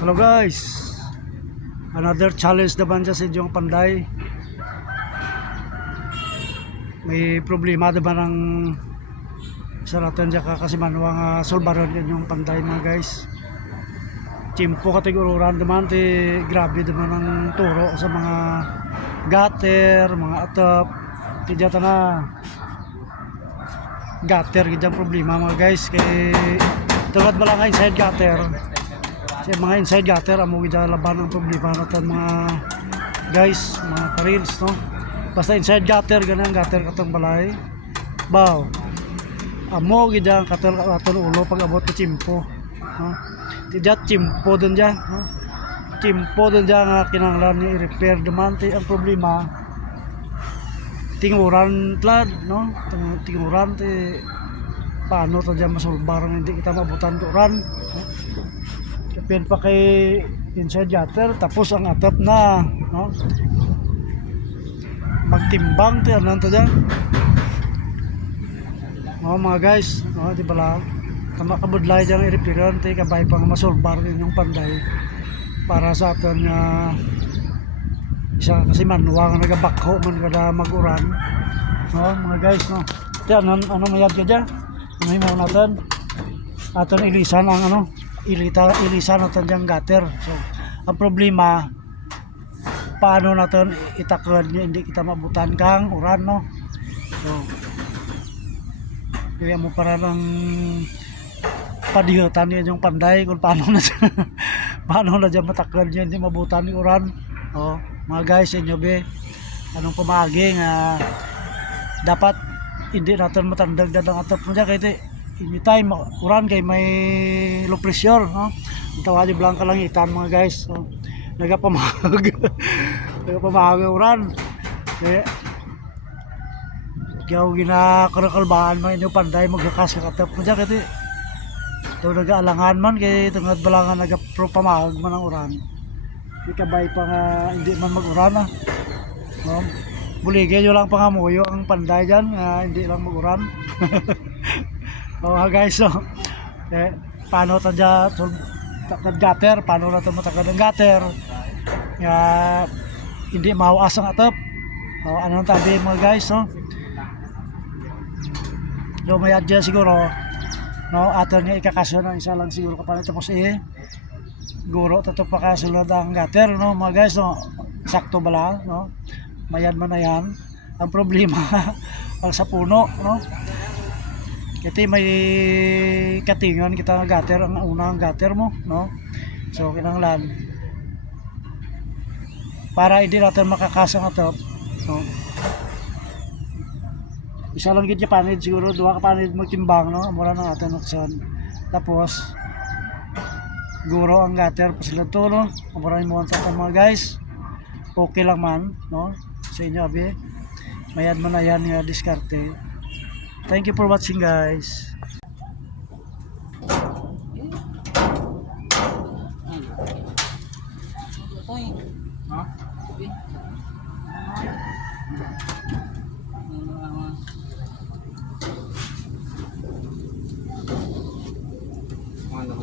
Hello guys, another challenge naman sa inyong panday. May problema naman ang isa natin dyan kasi manuwa nga solbaron inyong panday mga guys. Timpo katigururan naman ti grabe naman ang turo sa mga gutter, mga atap. Ti dyan na gutter gidang problema mga guys. Kaya tulad ba lang inside gutter. Sa mga inside gutter amo gid laban ang problema natin mga guys, mga karils no. Basta inside gutter ganang gutter katong balay. Baw. Amo gid ang katon ulo pag abot ka timpo. No. Tidya timpo dun diyan, no. Timpo dun diyan nga kinahanglan ni i-repair naman ti ang problema. Tinguran tlad no. Tinguran ti paano ta diyan masulbaran hindi kita mabutan turan. No? Kapin pa kay inside gutter tapos ang atap na no magtimbang ti anan to diyan no mga guys no di bala tama kabudlay diyan i-repairan ti kabay pang masolbar yung panday para sa aton nga isa kasi manuwa nga nagabakho man kada mag-uran no mga guys no ti ano mayad ka diyan ano mo natin aton ilisan ang ano ilisan natin yung gutter. So, ang problema paano natin itaklan hindi kita mabutan kang uran no. So, kaya mo para ng padihotan yun yung panday kung paano na paano na dyan mataklan yun hindi mabutan yung uran. O, mga guys inyo be anong pumagi nga dapat hindi natin matandagdan ang atap mo dyan kaya anytime uran kay may low pressure no tawag di blanca lang itan mga guys so nagapamahag nagapamahag uran kaya kaya ginakarakalbaan man inyo panday magkakas katap mo dyan kasi ito nag-aalangan man kaya tungad balangan nagapamahag man ang uran ikabay pa nga hindi man mag-uran no? Buligyan nyo lang pangamuyo ang panday dyan hindi lang mag-uran. Oh guys, so paano tadya gutter, paano na ito matakad ng gutter nga hindi mawaas ang atap. Ano tabi mga guys, no? So may adya siguro no, aton nga ikakasyon ang isa lang siguro kapalit tapos guro tato pa kasulod ang gutter no mga guys, no? Sakto bala, no? Mayan man na yan. Ang problema ang sa puno, no? Kasi may katingan kita nga gutter ang unang gutter mo no so kinahanglan para hindi natin makakasa nga top so isa lang gid panid siguro duha ka panid magtimbang no mura na natin nuksan tapos guro ang gutter pa sila to no mura mo sa mga guys okay lang man no sa inyo abi mayad man na yan nga diskarte. Thank you for watching guys. Mana